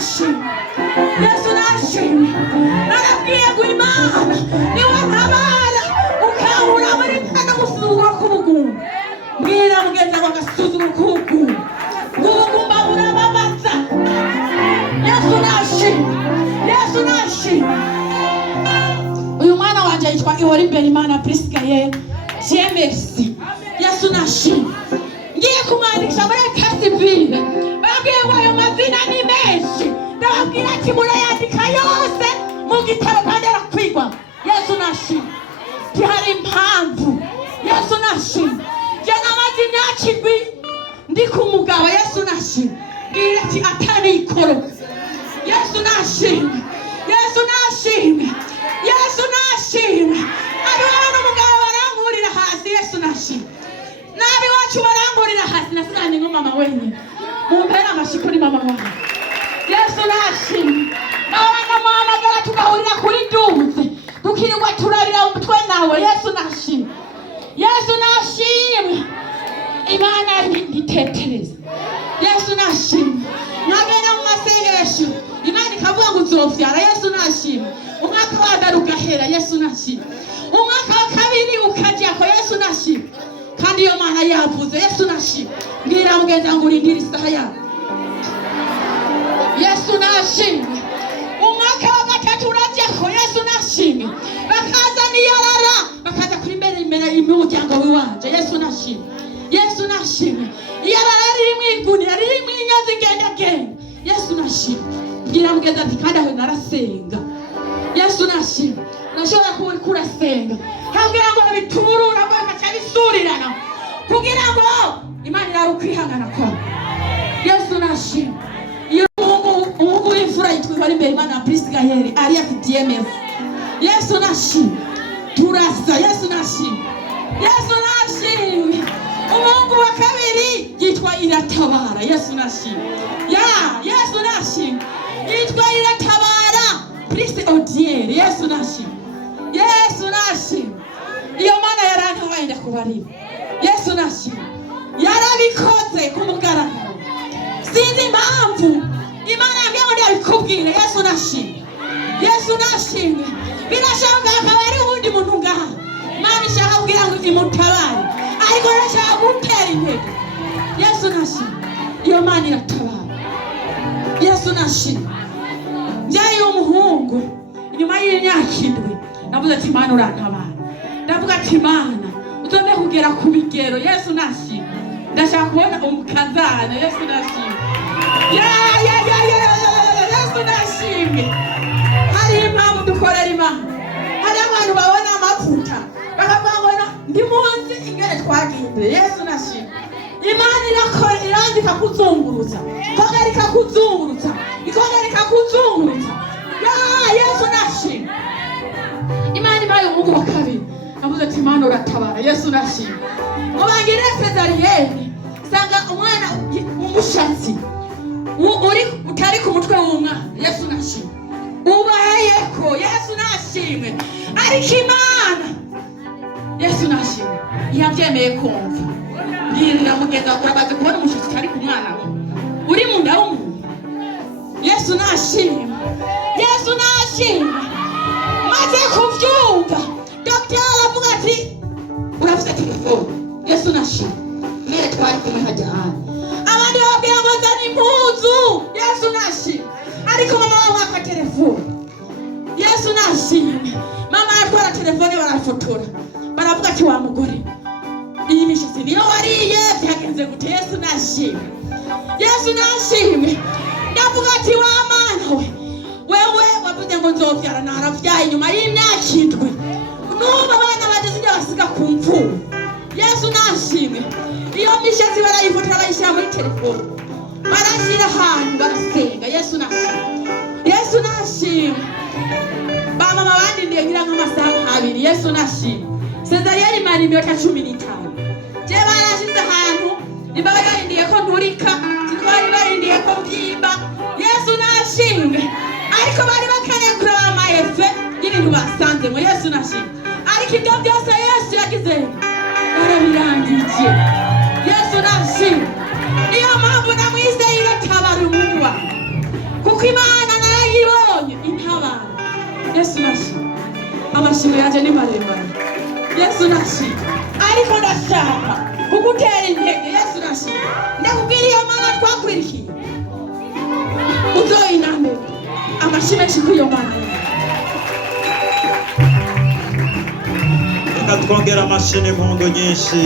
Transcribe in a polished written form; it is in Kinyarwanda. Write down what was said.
nashimwe, Yesu nashimwe. Narabwiye ngo Imana niwe ntabara ukabura muri kana gusuzugura k'ubugungu. Mbwira mugenzi wawe agasuzugura k'ubugungu, ubugumba burababaza. Yesu nashimwe, Yesu nashimwe. Uyu mwana wanje yitwa Ihora Imbere Imana Prisca ye Merci. Yesu nashimwe. Ngiye kumwandikisha muri Kasivile, babwiye ngo ayo mazina ni menshi. Ndababwira ati murayandika yose mu gitabo kandi arakwigwa. Yesu nashimwe. Tihari impamvu. Yesu nashimwe. Je namaze imyaka 7 ndi ku mugabo. Yesu nashimwe. Ngira ati atari ikoro. Yesu nashimwe, Yesu nashimwe, Yesu nashimwe. Abana n'umugabo barangurira hasi. Yesu nashimwe. Nabi wacu barangurira hasi. Nasiganye ngo mama wenyine mumpera amashikuri mama wanjye. Yesu nashimwe. Abana muhamagara tugahurira kuri duze tukirirwa turarira umutwe nawe. Yesu nashimwe, Yesu nashimwe. Imana nditetereza. Yesu nashimwe. Nagenda mu masengesho Imana ikavuga ngo uzovyara. Yesu nashimwe. Umwaka wa mbere ugahera. Yesu nashimwe. Umwaka wa kabiri ukajyako. Yesu nashimwe. Kandi iyo Mana yavuze. Yesu nashimwe. Mbwira mugenzi wangu urindira isaha yawe. Yesu nashimwe. Umwaka wa gatatu urajyako. Yesu nashimwe. Bakaza niyarara bakaza kuri imbere y'umuryango w'iwanje. Yesu nashimwe, Yesu nashimwe. Iyarara riri mw'igunira riri mw'inyozi genda. Yesu nashimwe. Mbwira mugenzi ati kandi aho narasenga. Yesu nashimwe. Nashobora kuba uriko urasenga hambwira ngo biturura ngo bakaca bisurirana kugira ngo Imana irabe ukwihangana kwawe. Yesu nashimwe. Iyo umuhungu w'imfura yitwa Ihora Imbere Imana Prisca ari afite DMF. Yesu nashimwe. Turasa. Yesu nashimwe, Yesu nashimwe. Umuhungu wa kabiri yitwa Iratabara. Yesu nashimwe. Yesu nashimwe. Yitwa Iratabara Prisca Odiere. Yesu nashimwe, Yesu nashimwe. Iyo Mana yarantabaye ndakubariye. Yesu nashimwe. Yarabikoze ku mugaragaro. Sinzi impamvu Imana yambwiye ngo ndabikubwire. Yesu nashimwe, Yesu nashimwe. Birashaka akaba ari uwundi muntu ngaha Imana ishaka kugira ngo imutabare, ariko irashaka gutera intege. Yesu nashimwe. Iyo Mana iratabara. Yesu nashimwe. Njyaye umuhungu inyuma y'imyaka 7 navuze ati Imana urantabara. Ndavuga ati Imana uzone kugera ku bigero. Yesu nashimwe. Ndashaka kubona umukazana. Yesu nashimwe. Yesu nashimwe. Hari impamvu dukorera Imana. Hari abantu babona amavuta bakavuga ngo ndi munsi ingere twagiye. Yesu nashimwe. Imana irakora irandika kuzungurutsa ikogarika kuzungurutsa ikogarika kuzungurutsa. Yesu nashimwe. Imana ibaye umugu wa kabiri navuze ati Imana uratabara. Yesu nashimwe. Mubangire Cesariyeni sanga umwana umushatsi utari ku mutwe w'umwana. Yesu nashimwe. Ubayeko. Yesu nashimwe. Ariko Imana Yesu nashimwe yabyemeye kumva. Mbwirira mugenzi wawe urabaze kubona umushatsi utari ku mwana we uri mu nda w'umuntu. Yesu nashimwe, Yesu nashimwe. Maze kuvyumva Dr. aravuga ati urafite telefone. Yesu nashimwe. Mere twari kumwe hajya hano abandi babwira ngo zana impuzu. Yesu nashimwe. Ariko mama wawe aka telefone. Yesu nashimwe. Mama atwara telefone barafotora baravuga ati wa mugore iyi mishatsi niyo wariye byagenze gute. Yesu nashimwe, Yesu nashimwe. Ndavuga ati wa Mana wewe wavuze ngo nzovyara naravyaye nyuma y'imyaka 7 nuba abana bageze basiga ku mfu. Yesu nashimwe. Iyo mishatsi barayifotora bayishyira muri telefone barashyira ahantu barasenga. Yesu nashimwe, Yesu nashimwe. Bama mabandi ndiye ngira nk'amasaha 2. Yesu nashimwe. Cesariyeni Imana iminota 15 je barashize ahantu imbaga yarindiye ko nturika twari barindiye ko byimba. Yesu nashimwe. Ariko bari bakeneye kuraba amayefe y'ibintu basanzemo. Yesu nashimwe. Ariko ibyo byose Yesu yagize barabirangije. Yesu nashimwe. Niyo mpamvu namwizeye Iratabara umuwa kuko Imana narayibonye intabara. Yesu nashimye. Amashimwe yaje ni maremare. Yesu nashimye. Ariko ndashaka kugutera intege. Yesu nashimye. Ndakubwira iyo Mana twakwirikiye uzoyinambe. Amashimwe shikuyo Mana. Reka twongera amashini impundu nyinshi.